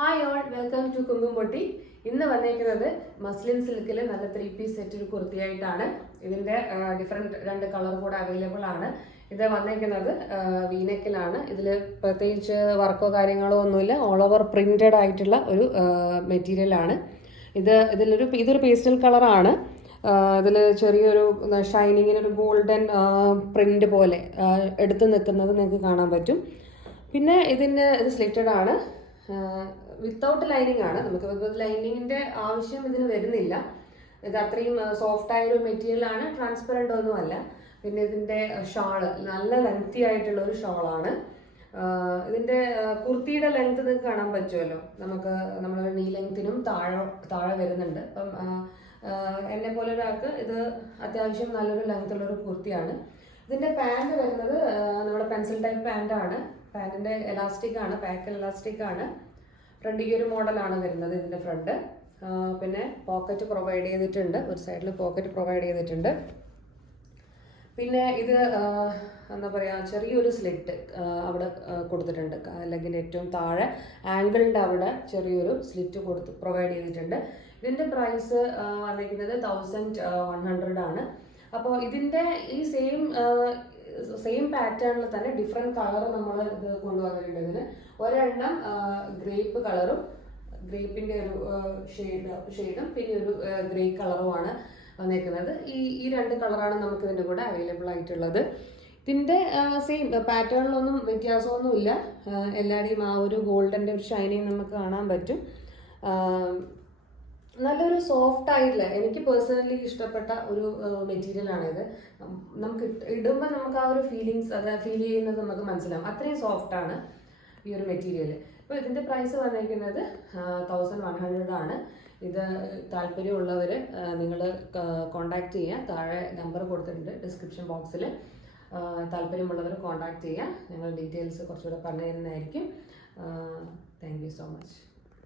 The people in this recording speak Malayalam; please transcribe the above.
Hi all, welcome to Kunkumpotti. ഇന്ന് വന്നേക്കുന്നത് മസ്ലിൻ സിൽക്കിൽ നല്ല 3-piece സെറ്റ് ഒരു കുർത്തിയായിട്ടാണ്. ഇതിന്റെ ഡിഫറെന്റ് 2 കളർ കൂടെ അവൈലബിൾ ആണ്. ഇത് വന്നേക്കുന്നത് വീനെക്കിലാണ്. ഇതിൽ പ്രത്യേകിച്ച് വർക്കോ കാര്യങ്ങളോ ഒന്നുമില്ല. ഓൾ ഓവർ പ്രിന്റഡ് ആയിട്ടുള്ള ഒരു മെറ്റീരിയൽ ആണ്. ഇതൊരു പേസ്റ്റൽ കളറാണ്. ഇതിൽ ചെറിയൊരു ഷൈനിങ്ങിനൊരു ഗോൾഡൻ പ്രിന്റ് പോലെ എടുത്ത് നിൽക്കുന്നത് നിങ്ങൾക്ക് കാണാൻ പറ്റും. പിന്നെ ഇത് സ്ലിറ്റഡ് ആണ്, വിത്തൗട്ട് ലൈനിങ് ആണ്. നമുക്ക് ലൈനിങ്ങിന്റെ ആവശ്യം ഇതിന് വരുന്നില്ല. ഇത് അത്രയും സോഫ്റ്റ് ആയ ഒരു മെറ്റീരിയൽ ആണ്, ട്രാൻസ്പെറന്റ് ഒന്നുമല്ല. പിന്നെ ഇതിന്റെ ഷാള് നല്ല ലെങ്തി ആയിട്ടുള്ള ഒരു ഷാളാണ്. ഇതിന്റെ കുർത്തിയുടെ ലെങ്ത് നിങ്ങൾക്ക് കാണാൻ പറ്റുമല്ലോ. നമ്മുടെ നീ ലെങ്തിനും താഴെ വരുന്നുണ്ട്. അപ്പം എന്നെ പോലെ ഒരാൾക്ക് ഇത് അത്യാവശ്യം നല്ലൊരു ലെങ്ത് ഉള്ള ഒരു കുർത്തിയാണ്. ഇതിന്റെ പാന്റ് വരുന്നത് നമ്മുടെ പെൻസിൽ ടൈപ്പ് പാന്റ് ആണ്. പാന്റിന്റെ എലാസ്റ്റിക് ആണ്, പാക്കൽ എലാസ്റ്റിക് ആണ്. ഫ്രണ്ട് ഈ ഒരു മോഡലാണ് വരുന്നത് ഇതിന്റെ ഫ്രണ്ട്. പിന്നെ പോക്കറ്റ് പ്രൊവൈഡ് ചെയ്തിട്ടുണ്ട്, ഒരു സൈഡിൽ പോക്കറ്റ് പ്രൊവൈഡ് ചെയ്തിട്ടുണ്ട്. പിന്നെ ഇത് എന്താ പറയുക, ചെറിയൊരു സ്ലിറ്റ് അവിടെ കൊടുത്തിട്ടുണ്ട്. ലെഗിൻ്റെ ഏറ്റവും താഴെ ആംഗിളിൻ്റെ അവിടെ ചെറിയൊരു സ്ലിറ്റ് പ്രൊവൈഡ് ചെയ്തിട്ടുണ്ട്. ഇതിന്റെ പ്രൈസ് വന്നിരിക്കുന്നത് 1100 ആണ്. അപ്പോൾ ഇതിന്റെ ഈ സെയിം പാറ്റേണിൽ തന്നെ ഡിഫറെന്റ് കളർ നമ്മൾ ഇത് കൊണ്ടുവന്നിട്ടുണ്ട്. ഇതിന് ഒരെണ്ണം ഗ്രേപ്പ് കളറും, ഗ്രേപ്പിന്റെ ഒരു ഷെയ്ഡും പിന്നെ ഒരു ഗ്രേ കളറുമാണ് വന്നേക്കുന്നത്. ഈ 2 കളറാണ് നമുക്ക് ഇതിന്റെ കൂടെ അവൈലബിൾ ആയിട്ടുള്ളത്. ഇതിന്റെ സെയിം പാറ്റേണിലൊന്നും വ്യത്യാസമൊന്നുമില്ല. എല്ലാവരുടെയും ആ ഒരു ഗോൾഡന്റെ ഒരു ഷൈനിങ് നമുക്ക് കാണാൻ പറ്റും. നല്ലൊരു സോഫ്റ്റ് ആയിട്ടുള്ള, എനിക്ക് പേഴ്സണലി ഇഷ്ടപ്പെട്ട ഒരു മെറ്റീരിയൽ ആണിത്. നമുക്ക് ഇടുമ്പോൾ നമുക്ക് ആ ഒരു ഫീലിങ്സ് ഫീൽ ചെയ്യുന്നത് നമുക്ക് മനസ്സിലാവും. അത്രയും സോഫ്റ്റ് ആണ് ഈ ഒരു മെറ്റീരിയൽ. അപ്പോൾ ഇതിന്റെ പ്രൈസ് വന്നിരിക്കുന്നത് 1100 ആണ്. ഇത് താല്പര്യമുള്ളവർ നിങ്ങൾ കോണ്ടാക്ട് ചെയ്യുക. താഴെ നമ്പർ കൊടുത്തിട്ടുണ്ട് ഡിസ്ക്രിപ്ഷൻ ബോക്സിൽ. താല്പര്യമുള്ളവർ കോണ്ടാക്ട് ചെയ്യുക. ഞങ്ങൾ ഡീറ്റെയിൽസ് കുറച്ചുകൂടെ പറഞ്ഞു തരുന്നതായിരിക്കും. Thank you so much.